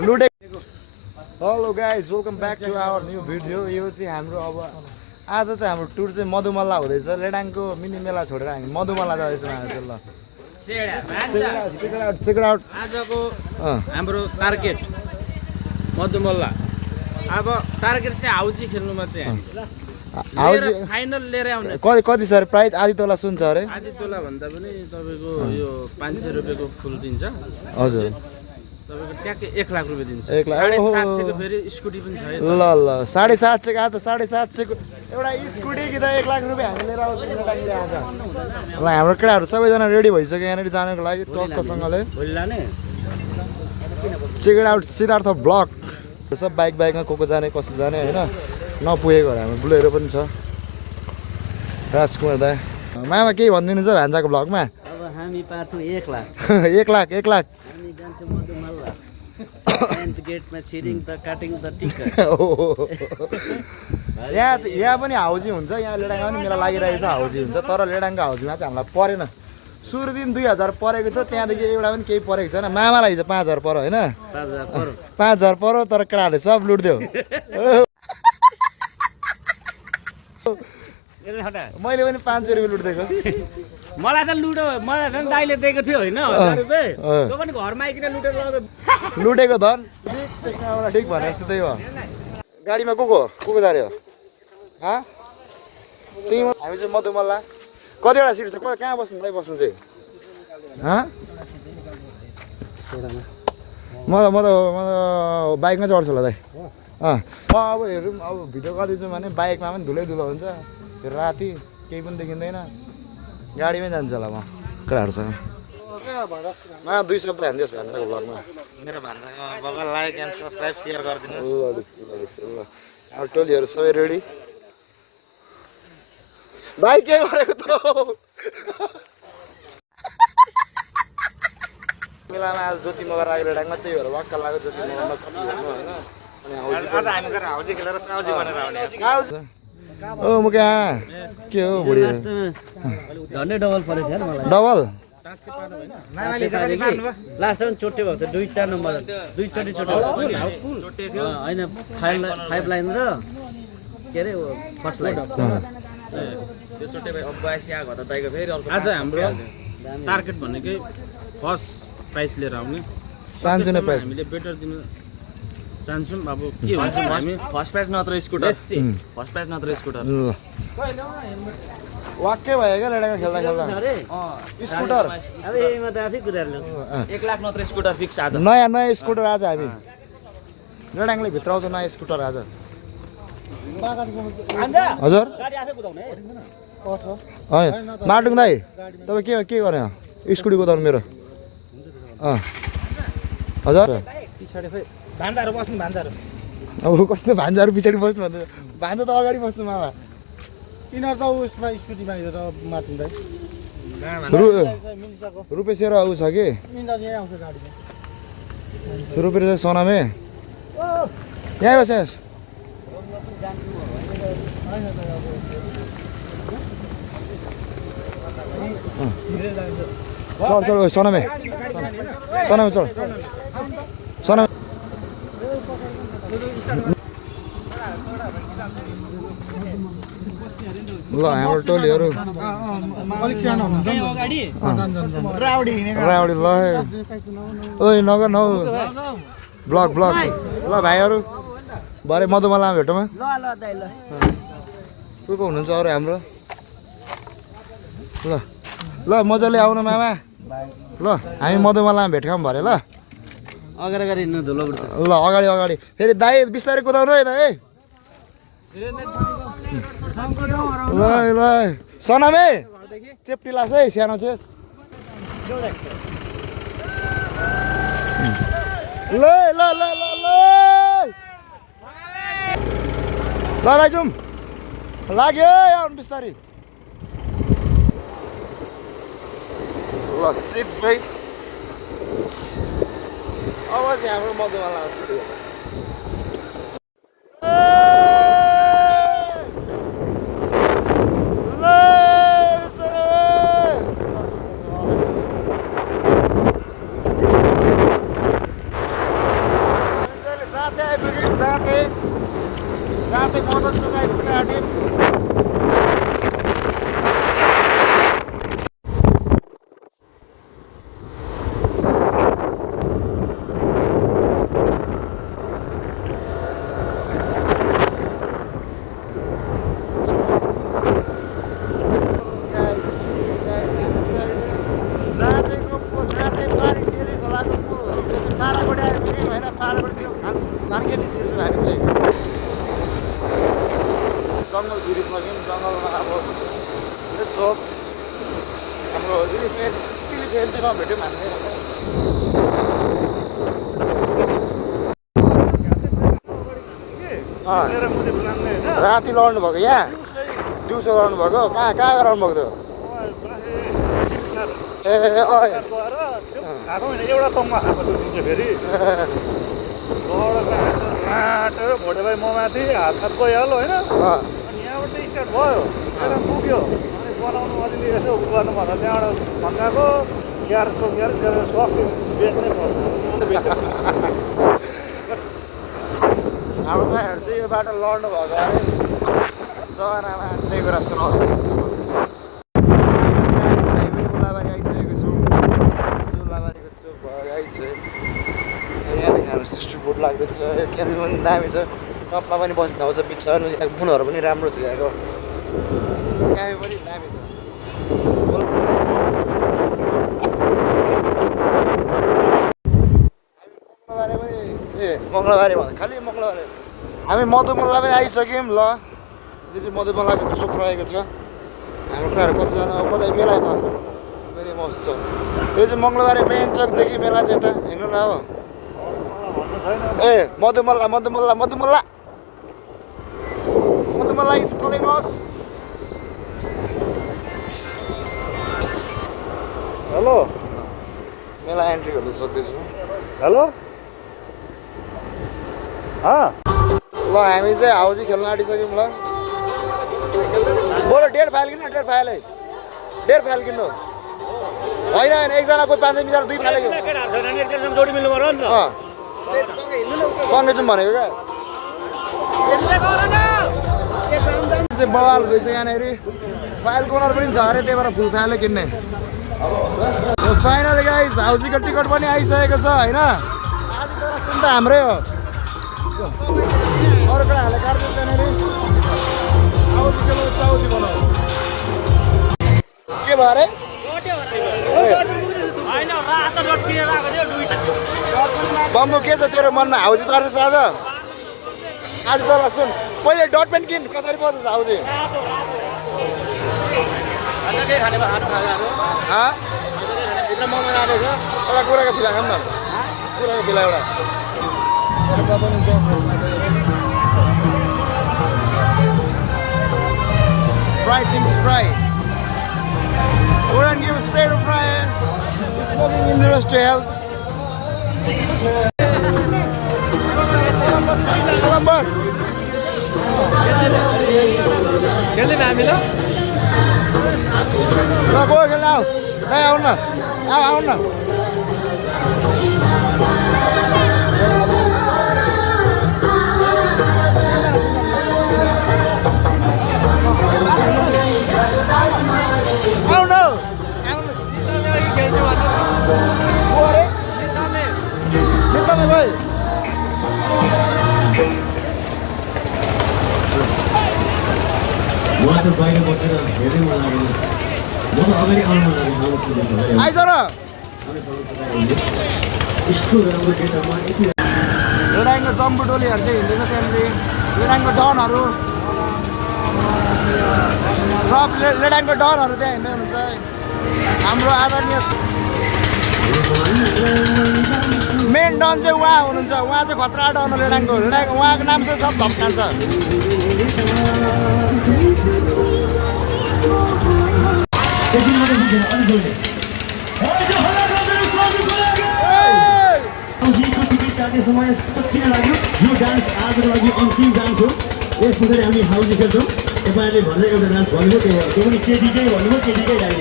लुटे hello guys welcome back to our new video यो चाहिँ हाम्रो अब आज चाहिँ हाम्रो टुर चाहिँ मधुमल्ला हुँदैछ लेडाङको मिनी मेला छोडेर हामी मधुमल्ला जाँदैछौँ आज ल चेक आउट आजको हाम्रो टार्गेट मधुमल्ला अब टार्गेट चाहिँ हाउजी खेल्नु मात्रै हाउजी फाइनल लिएर आउने कति सर प्राइस आधी तोला सुन्छ अरे आधी तोला भन्दा पनि तपाईको यो 500 रुपैयाँको फुल दिन्छ हजुर तपाईको ट्याक्कै 1 लाख रुपैयाँ दिन्छ 1 लाख 750 को फेरि स्कुटी पनि छ ल ल 750 आज 750 को एउटा स्कुटी कि त 1 लाख रुपैयाँ हामी लिएर आउँछौँ लेडाङले आज ल हाम्रो केटाहरु सबैजना रेडी भइसक्यो यहाँनेर जानको लागि टक्कसँगले चेक आउट सिद्धार्थ ब्लक सब बाइकमा को जाने कसो जाने हैन नपुगेको हाम्रो बुलेरो पनि छ राजकुमार दाइ मामा केही भनिदिनु छ भान्जाको ब्लगमा अब हामी पार्छौँ 1 लाख 1 लाख 1 लाख हामी जान्छौँ मधुमल्ला एन्ड गेटमा छिरिङ द काटिङ द टिकट यहाँ पनि हाउजी हुन्छ यहाँ लेडाङमा पनि मेला लागिरहेको छ हाउजी हुन्छ तर लेडाङको हाउजीमा चाहिँ हामीलाई परेन सुरु दिन 2000 परेको थियो त्यहाँदेखि एउटा पनि केही परेको छैन मामालाई हिजो 5000 पर्यो होइन 5000 पर्यो तर केटाहरूले सब लुट्दियो मैले पनि 500 रुपियाँ लुट्दिएको मलाई त लुटो मलाई त दाइले दिएको थियो हैन 1000 रुपैयाँ त्यो पनि घरमा आइकिन लुटेर लग्यो लुटेको धन त्यसमा एउटा ठिक भने जस्तो त्यही हो गाडीमा को जाने हो हामी चाहिँ मधुमल्ला कतिवटा सिट छ कहाँ बस्नु चाहिँ म त बाइकमा चढ्छु होला दाइ अब हेरौँ अब भिडियो गर्दैछु भने बाइकमा पनि धुलै धुलो हुन्छ राति केही पनि देखिँदैन गाडीमै जान्छ होला म केटाहरूसँग 2 शब्द हान्दियोस् भान्जाको ब्लगमा मेरो भान्जाको बगल लाइक एन्ड सब्स्क्राइब सेयर गरिदिनुहोस् ल अब टोलीहरू सबै रेडी बाइक के गरेको त मेलामा आज ज्योति मगर आएको रेडाङमा त्यही भएर वाक्क लाग्यो ज्योति मगरमा कति हेर्नु होइन आज हामी गएर हाउजी खेलेर साउजी बनेर आउने ओ म कहाँ के हो बुढी झन्डै डबल परेको थियो मलाई डबल लास्ट टाइम चोटे भएको थियो 2टा नम्बर 2 चोटी चोटे थियो हैन 5 लाइन र के अरे फर्स्ट लाइन त्यो चोटे भाइ अब 82 आएको त दाइको फेरि अर्को आज हाम्रो टार्गेट भनेकै फर्स्ट प्राइस लिएर आउने चाहन्छु नै प्राइस हामीले बेटर दिन चाहन्छौँ अब के हुन्छ हामी फर्स्ट प्राइज नत्र स्कुटर फर्स्ट प्राइज नत्र स्कुटर वाक्कै भयो क्या लडाइँ खेल्दा स्कुटर अब एमा त आफै कुदार्नु 1 लाख नत्र स्कुटर फिक्स आज नयाँ स्कुटर आज हामी लडाङले भित्राउँछ नयाँ स्कुटर आज हजुर माटुङ दाइ तपाईँ के गर्ने स्कुटी कुदाउनु मेरो हजुर भान्जाहरू बस्नु भान्जाहरू अब कस्तो भान्जाहरू पछाडि बस्नु भन्दा भान्जा त अगाडि बस्नु मामा यिनीहरू त उसमा स्कुटीमा हिँडेर माथि दाइ रुपे सेरो ऊ छ कि यहीँ आउँछ गाडीमा रुपे चाहिँ सोनामे यहीँ बस चल चल सोनामे चल सोनामे ल हाम्रो टोलीहरू राउडी राउडी ल ओइ नगर नौ ब्लग ल भाइहरू भरे मधुमल्लामा भेटौँ को हुनुहुन्छ अरू हाम्रो ल मजाले आउनु मामा ल हामी मधुमल्लामा भेटखाउँ भरे ल अगाडि हिँड्नु धुलो उड्छ ल अगाडि फेरि दाइ बिस्तारै कुदाउनु है दाइ ल सनामे चेप्टी लाग्छ है सानो चेस ल दाइ जाउँ लाग्यो आउनु बिस्तारै ल सिधै अब चाहिँ हाम्रो मधुमल्ला सिधै जाँदै मनोज आइपुग्न आँट्यौँ। जाँदै पारी डेली खोलाको पुलहरू त्यो चाहिँ पाराबाट आयो फेरि होइन पाराबाट त्यो धानखेती छिर्छौँ हामी चाहिँ जङ्गल छिरिसक्यौँ जङ्गलमा अब यसो हाम्रो इलिफेन्ट चाहिँ नभेट्यौँ हामीले राति लड्नु भएको यहाँ दिउँसो लड्नु भएको कहाँ कहाँ गएर आउनु भएको थियो एउटा तङमा खाएको थियो फेरि भोटेलाई म माथि हात साथ गइहाल्यो होइन अनि यहाँबाट स्टार्ट भयो त्यहाँ पुग्यो अनि बनाउनु अलिअलि यसो गर्नु भन्दा त्यहाँबाट फन्काएको ग्यासको ग्यास गरेर सक्यो बेच्नै पर्छ हाम्रो दाइहरू चाहिँ यो बाटो लड्नु भएको अरे जमानामा त्यही कुरा सुनाउँछ उल्लाबारी आइसकेको छौँ उल्लाबारीको चोक भयो आइसक्यो यहाँदेखि हाम्रो सिस्टर बोट लाग्दैछ क्याम्पिङ पनि दामी छ टपमा पनि बस्नु ठाउँ छ बिचमा बुनहरू पनि राम्रो छ यहाँको क्याम्पिङ पनि दामी छ मङ्गलबारे भन्दा खालि मङ्गलबारे हामी मधुमल्ला पनि आइसक्यौँ ल यो चाहिँ मधुमल्लाको चोक रहेको छ हाम्रो कुराहरू कतिजना कतै मेला त फेरि मस्त छ यो चाहिँ मङ्गलबारे मेन चोकदेखि मेला चाहिँ यता हेर्नु न हो ए मधुमल्ला मधुमल्ला मधुमल्ला मधुमल्ला इज कलिङ अस हेलो मेला एन्ट्री गर्नु सक्दैछु हेलो ल हामी चाहिँ हाउजी खेल्न आँटिसक्यौँ ल बरु डेढ फाइल किन्नु डेढ फाइल है डेढ फाइल किन्नु होइन होइन एकजना कोही 500 मिटर दुई फाइल जोडी मिल्नु पर्यो नि त सँगै जाउँ भनेको क्या बवाल रहेछ यहाँनिर फाइल कोर्नर पनि छ अरे त्यही भएर फुल फाइलै किन्ने फाइनल गाइस हाउजीको टिकट पनि आइसकेको छ होइन आज तर सुन त हाम्रै हो अरू केटाहरूले काट्दैछ त्यहाँनिर हाउजी खेल्नु चाउजी बनाऊ के भयो अरे बम्बु के छ तेरो मनमा हाउजी पार्छ आज आज तर सुन पहिले डट पेन किन कसरी पर्छ हाउजी एउटा कुराको फिला खाऊँ न कुराको फिला एउटा पनि छ fried things fried. We're gonna give a state of fry. Smoking injurious to health. Columbus. खेल्दै हामी ल ल गयो खेल्न आऊ नै आउनु न आउनु न उहाँ त बाहिर बसेर हेर्दै मन लागेन म त अगाडि आउनु मन लाग्यो आइज र यस्तो राम्रो केटामा यति लेडाङको जम्बु टोलीहरू चाहिँ हिँड्दैछ त्यहाँनिर लेडाङको डनहरू सब लेडाङको डनहरू त्यहाँ हिँड्दै हुनुहुन्छ हाम्रो आदरणीय मेन डन चाहिँ उहाँ हुनुहुन्छ उहाँ चाहिँ खतरा डन हो लेडाङको उहाँको नाम चाहिँ सब धप्कान्छ समय सकिन लाग्यो यो डान्स आजको लागि अन्तिम डान्स हो यस पछाडि हामी हाउजी खेल्छौँ तपाईँहरूले भन्दै एउटा डान्स भन्नुभयो त्यो पनि केटीकै भन्नुभयो केटीकै डान्स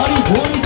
अनि भोलि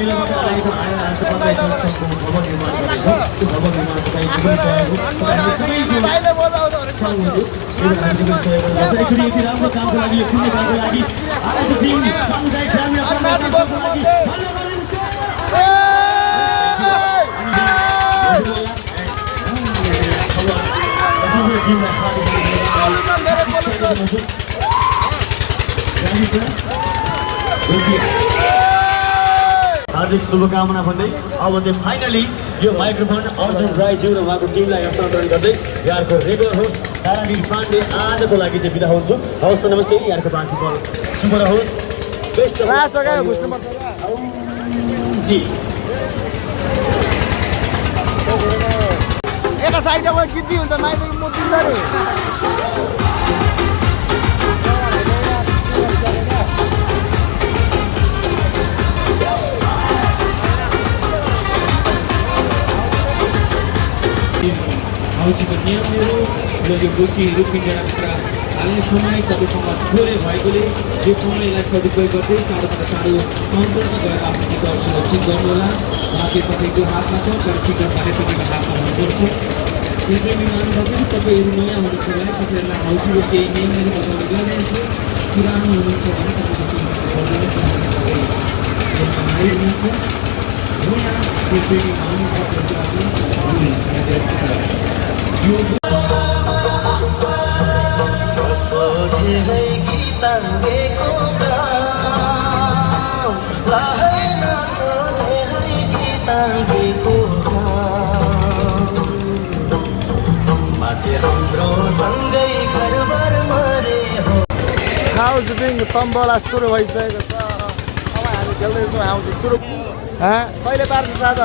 मेलाबाट आएको आएर आज पञ्चायत समितिको भवन निर्माण गर्दैछ त्यो भवन निर्माणको लागि पनि सहयोग तपाईँहरू सबैको सहयोग हुनु एउटा हामीसँग सहयोग गर्नुपर्छ एकचोटि यति राम्रो कामको लागि यो पुण्य कामको लागि आज टिम सामुदायिक ग्रामीण कामको लागि हार्दिक शुभकामना भन्दै अब चाहिँ फाइनली यो माइक्रोफोन अर्जुन राईज्यू र उहाँको टिमलाई हस्तान्तरण गर्दै यहाँको रेगुलर होस्ट तारानील पाण्डे आजको लागि चाहिँ बिदा हुन्छु। हवस् त नमस्ते, यहाँको बाँकी पल शुभ रहोस्। बेस्ट जी यता साइडमा गिद्दी हुन्छ माइक म दिन्छ नि हाउजीको नियमहरू र यो गोटीहरू पिँजडाभित्र हाल्ने समय तपाईँसँग थोरै भएकोले यो समयलाई सदुपयोग गर्दै चाँडोभन्दा चाँडो काउन्टरमा गएर आफ्नो टिकट सुरक्षित गर्नुहोला। भाग्य तपाईँको हातमा छ तर टिकट भने तपाईँको हातमा हुनुपर्छ। प्रेमी महानुभावहरू तपाईँहरू नयाँ हुनुहुन्छ भने तपाईँहरूलाई हाउजीको केही नियमहरू बताउने गरिरहेछु। पुरानो हुनुहुन्छ भने तपाईँको नयाँ प्रेमी महानुभावहरूको हाउजिङ तम्बला सुरु भइसकेको छ। अब हामी खेल्दैछौँ हाउजी सुरु कहिले पार्छ सादा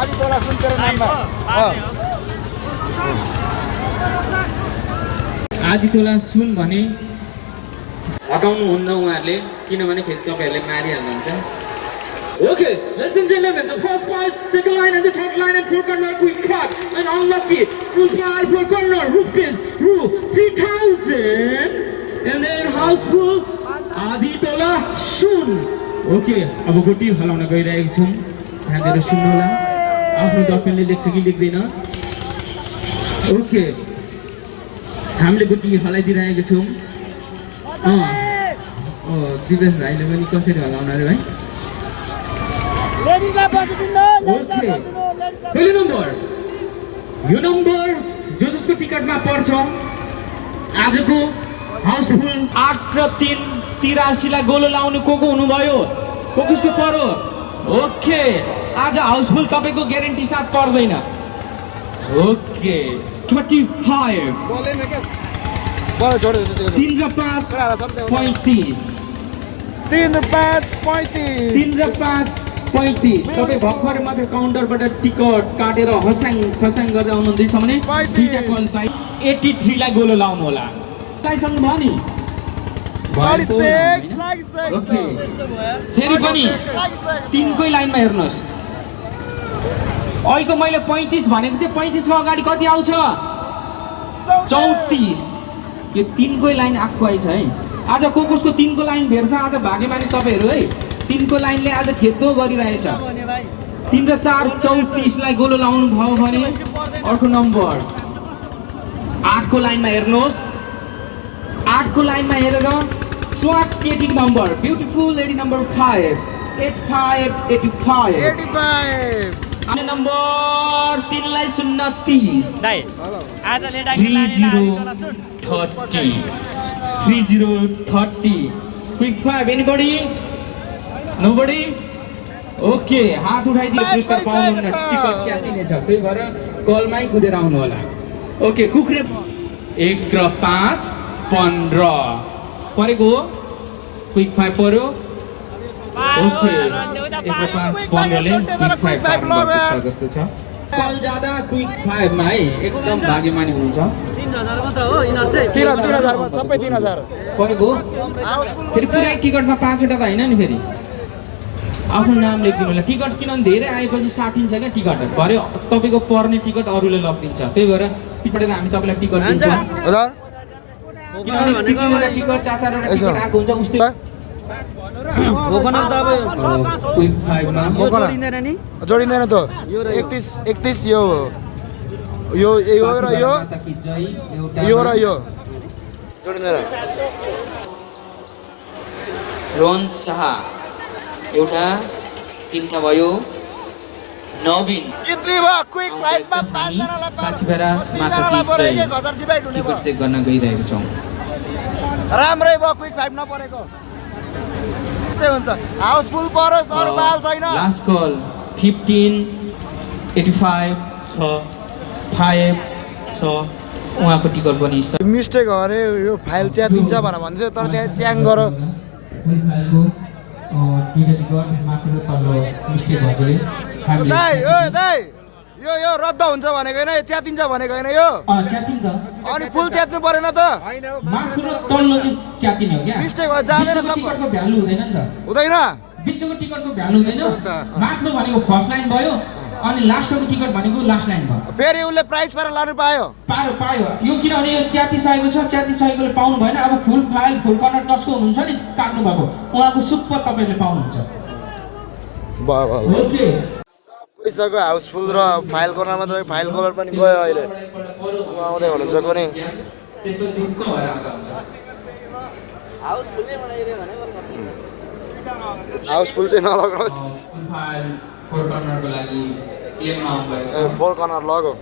आदि तोला सुन तेरो नाममा आदि तोला सुन भने हटाउनु हुन्न उहाँहरूले, किनभने फेरि तपाईँहरूले मारिहाल्नुहुन्छ। Okay, ladies and gentlemen, the first prize, second line and the third line and four corner quick cut and unlucky full prize for corner rupees 3,000 and then houseful Adi Tola Shun. Okay अब गोटी हलाउन गइरहेको छौँ, ध्यान दिएर सुन्नु होला। आफ्नो डकुमेन्टले लेख्छ कि लेख्दैन। ओके हामीले गोटी हलाइदिइरहेको छौँ। दिपेश भाइले पनि कसरी हलाउन अरे भाइ? ओके पहिलो नम्बर, यो नम्बर जो जसको टिकटमा पर्छ आजको हाउसफुल 8 र 3 83 लाई गोलो लाउनु को हुनुभयो? कसको पर्यो? ओके आज हाउसफुल तपाईँको ग्यारेन्टी साथ पर्दैन। ओके 35 3 र 5 35 3 र 5 35 तपाईँ भर्खर मात्र काउन्टरबाट टिकट काटेर हसाङ गर्दै आउनुहुँदैछ भने दुईटा कल पाइ 83 लाई गोलो लाउनु होला। लाइसक्नु भयो नि? फेरि पनि 3 कै लाइनमा हेर्नुहोस्। अहिलेको मैले 35 भनेको थिएँ, 35 को अगाडि कति आउँछ? 34। यो 3 कै लाइन आएको आइछ है। आज कसको 3 को लाइन भेट्छ आज भाग्यमानी तपाईँहरू है। 3 को लाइनले आज खेद्दो गरिरहेछ। 3 र 4 34 लाई गोलो लाउनु भयो भने अर्को नम्बर 8 को लाइनमा हेर्नुहोस्। 8 को लाइनमा हेरेर स्वाट केटिङ number beautiful lady number 5 85 number 3 लाई 030 3030 क्विक 5 एनीबडी नोबडी ओके हात उठाइदिनु पुरस्कार पाउनुहुन्न टिकट च्यातिने छ त्यही भएर कलमै कुदेर आउनु होला। ओके कुखुरे 1 र 5 15 परेको क्विक 5 पर्यो। ओके 1 र 5 15 ले क्विक 5 जस्तो छ। कल ज्यादा क्विक 5 मा है एकदम भाग्यमानी हुनुहुन्छ। 3000 मा सबै 3000 परेको फेरि पुरै टिकटमा 5 वटा त हैन नि फेरि आफ्नो नाम लेखिदिनु होला। टिकट किनभने धेरै आएपछि साटिन्छ क्या टिकट भरे तपाईँको पर्ने टिकट अरूले लगिदिन्छ त्यही भएर पछाडि हामी तपाईँलाई टिकट दिन्छौँ हजुर किनभने टिकट चारवटा टिकट आएको हुन्छ उस्तै कोकोनट त अब क्विक 5 मा यो जोडिँदैन नि जोडिँदैन त 31 यो र यो ताकि जय एउटा यो र यो जोडिँदैन रोहन शाह एउटा तिनटा भयो नवीन कितनी भयो क्विक 5 मा 5 जनालाई साथीभाइरा जनालाई परे माथि 1000 डिभाइड हुने टिकट चेक गर्न गइरहेको छौँ राम्रै भयो क्विक 5 नपरेको त्यस्तै हुन्छ हाउसफुल परोस् अरु बाल छैन लास्ट कल 1585 छ 5 छ उहाँको टिकट पनि मिस्टेक हो अरे यो फाइल च्यातिन्छ भनेर भन्दै तर त्यहाँ च्याङ गर दाइ यो रद्द हुन्छ भनेको हैन च्यातिन्छ भनेको हैन यो अनि फुल च्यात्नु परेन त मिस्टेक हो जाँदैन सब भ्यालु हुँदैन नि त हुँदैन बिचको टिकटको भ्यालु हुँदैन मास्टरको भनेको फर्स्ट लाइन भयो अनि लास्टको टिकट भनेको लास्ट लाइन भयो फेरि उसले प्राइस पाएर लानु पायो पायो यो किनभने यो च्यातिसकेको छ च्यातिसकेकोले पाउनु भएन अब फुल फाइल फुल कर्नर टचको हुनुहुन्छ नि काट्नु भएको उहाँको सुपर तपाईँले पाउनुहुन्छ ओके पैसाको हाउसफुल र फाइल कर्नरमा त फाइल कलर पनि गयो अहिले आउँदै हुनुहुन्छ कुनै त्यसको दुःख भएर आउँदा हुन्छ हाउसफुल चाहिँ नलगाउनुहोस् फुल फाइल फोर कर्नरको लागि प्लेनमा आउनुभएको छ फोर कर्नर लगो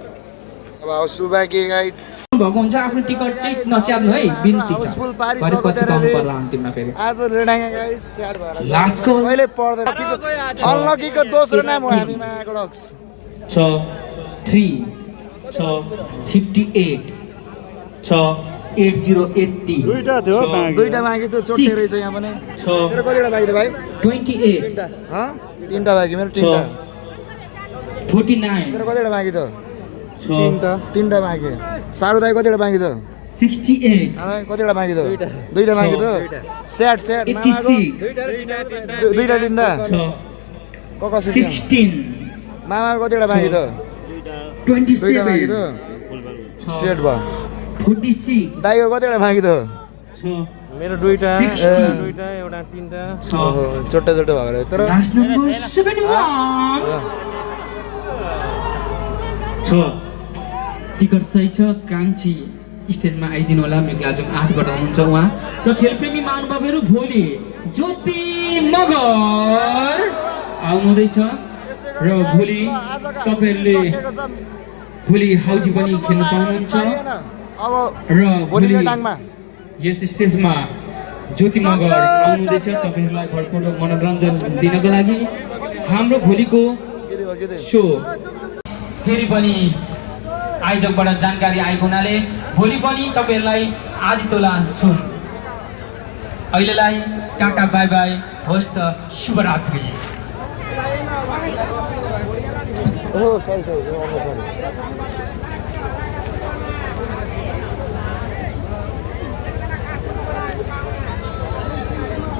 अब हाउसफुल बाँकी गाइज भएको हुन्छ आफ्नो टिकट चाहिँ नच्यात्नु है बिन्ती छ हाउसफुल भरे पारिसक्यो पछि पाउनु पर्ला अन्तिममा फेरि आज लेडाङ्गा गाइज स्याड भएर लास्ट कल कहिले पर्दैन अनलकीको दोस्रो नाम हो हामीमा आएको डक्स 3 58 8080 दुईटा थियो बाँकी दुईटा बाँकी त चोटे रहेछ यहाँ पनि तेरो कतिवटा बाँकी त भाइ 28 तीनटा बाँकी मेरो तीनटा 49 तेरो कतिवटा बाँकी त तीनटा बाँकी सारू दाई कतिवटा बाँकी त 68 कतिवटा बाँकी त दुईटा बाँकी त स्याट मामाको 86 दुईटा तिनटा कसरी 16 मामाको कतिवटा बाँकी त दुईटा बाँकी 27 त सेट भयो 46 दाइको कतिवटा बाँकी त मेरो दुईटा 60 एउटा तिनटा चोट्टा भएको रहेछ तर लास्ट नम्बर 71 टिकट सही छ कान्छी स्टेजमा आइदिनु होला मेघलाजुङ 8 बाट हुनुहुन्छ उहाँ र खेलप्रेमी महानुभावहरू भोलि ज्योति मगर आउनुहुँदैछ र भोलि तपाईँहरूले भोलि हाउजी पनि खेल्न पाउनुहुन्छ अब र भोलि भोलि टाङमा यस स्टेजमा ज्योति मगर आउनुहुँदैछ तपाईँहरूलाई भरपूर मनोरञ्जन दिनको लागि हाम्रो भोलिको सो फेरि पनि आयोजकबाट जानकारी आएको हुनाले भोलि पनि तपाईँहरूलाई आधी तोला सुन अहिलेलाई टाटा बाई बाई होस् त शुभरात्रि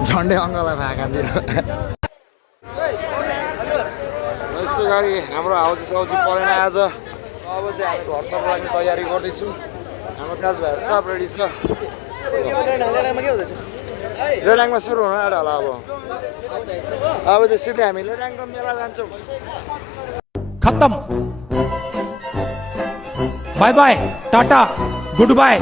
झन्डै अङ्गलाई भाकान्थ्यो यसो गरी हाम्रो हाउजी साउजी परेन आज अब चाहिँ हामी घरतर्फ लाग्ने तयारी गर्दैछु हाम्रो दाजुभाइहरू सब रेडी छ लेडाङमा सुरु हुन आँट्यो होला अब चाहिँ सिधै हामी लेडाङको मेला जान्छौँ खत्म bye bye tata good bye